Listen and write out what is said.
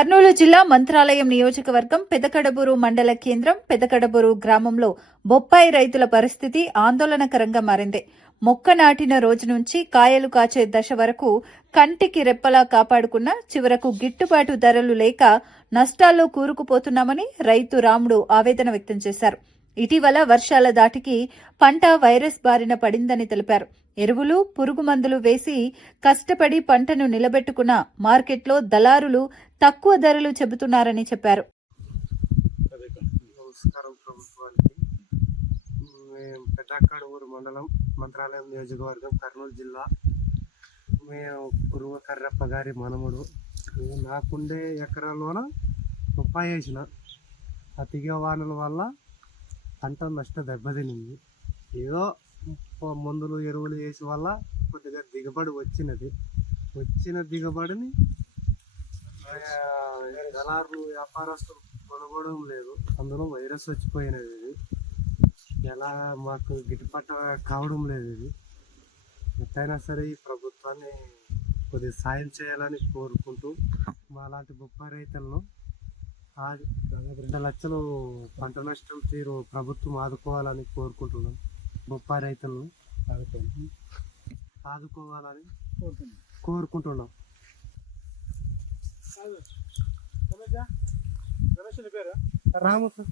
కర్నూలు జిల్లా మంత్రాలయం నియోజకవర్గం పెదకడబూరు మండల కేంద్రం పెదకడబూరు గ్రామంలో బొప్పాయి రైతుల పరిస్థితి ఆందోళనకరంగా మారింది. మొక్క నాటిన రోజు నుంచి కాయలు కాచే దశ వరకు కంటికి రెప్పలా కాపాడుకున్న చివరకు గిట్టుబాటు ధరలు లేక నష్టాల్లో కూరుకుపోతున్నామని రైతు రాముడు ఆవేదన వ్యక్తం చేశారు. ఇటీవల వర్షాల దాటికి పంట వైరస్ బారిన పడిందని తెలిపారు. ఎరువులు, పురుగు మందులు వేసి కష్టపడి పంటను నిలబెట్టుకున్న మార్కెట్లో దళారులు తక్కువ ధరలు చెబుతున్నారని చెప్పారు. నమస్కారం ప్రభుత్వానికి. మేము పెద్దకడూరు మండలం మంత్రాలయం నియోజకవర్గం కర్నూలు జిల్లా. మేము గురువ కర్రప్ప గారి మనముడు. నాకుండే ఎకరాల్లోన 30 వేసిన అతిగా వానల వల్ల పంట నష్టం దెబ్బతినింది. ఏదో మందులు ఎరువులు వేసి వల్ల కొద్దిగా దిగుబడి వచ్చిన దిగుబడిని దళారులు వ్యాపారస్తులు కొనుగోవడం లేదు. అందులో వైరస్ వచ్చిపోయినది. ఇది ఎలా మాకు గిట్టుబాటు కావడం లేదు. ఇది ఎంతైనా సరే ఈ ప్రభుత్వాన్ని కొద్దిగా సాయం చేయాలని కోరుకుంటూ మా లాంటి బొప్పాయి రైతులను 2 లక్షలు పంట నష్టం తీరు ప్రభుత్వం ఆదుకోవాలని కోరుకుంటున్నాం. బొప్పాయి రైతులను ఆదుకోవాలని కోరుకుంటున్నాం. రాము సార్.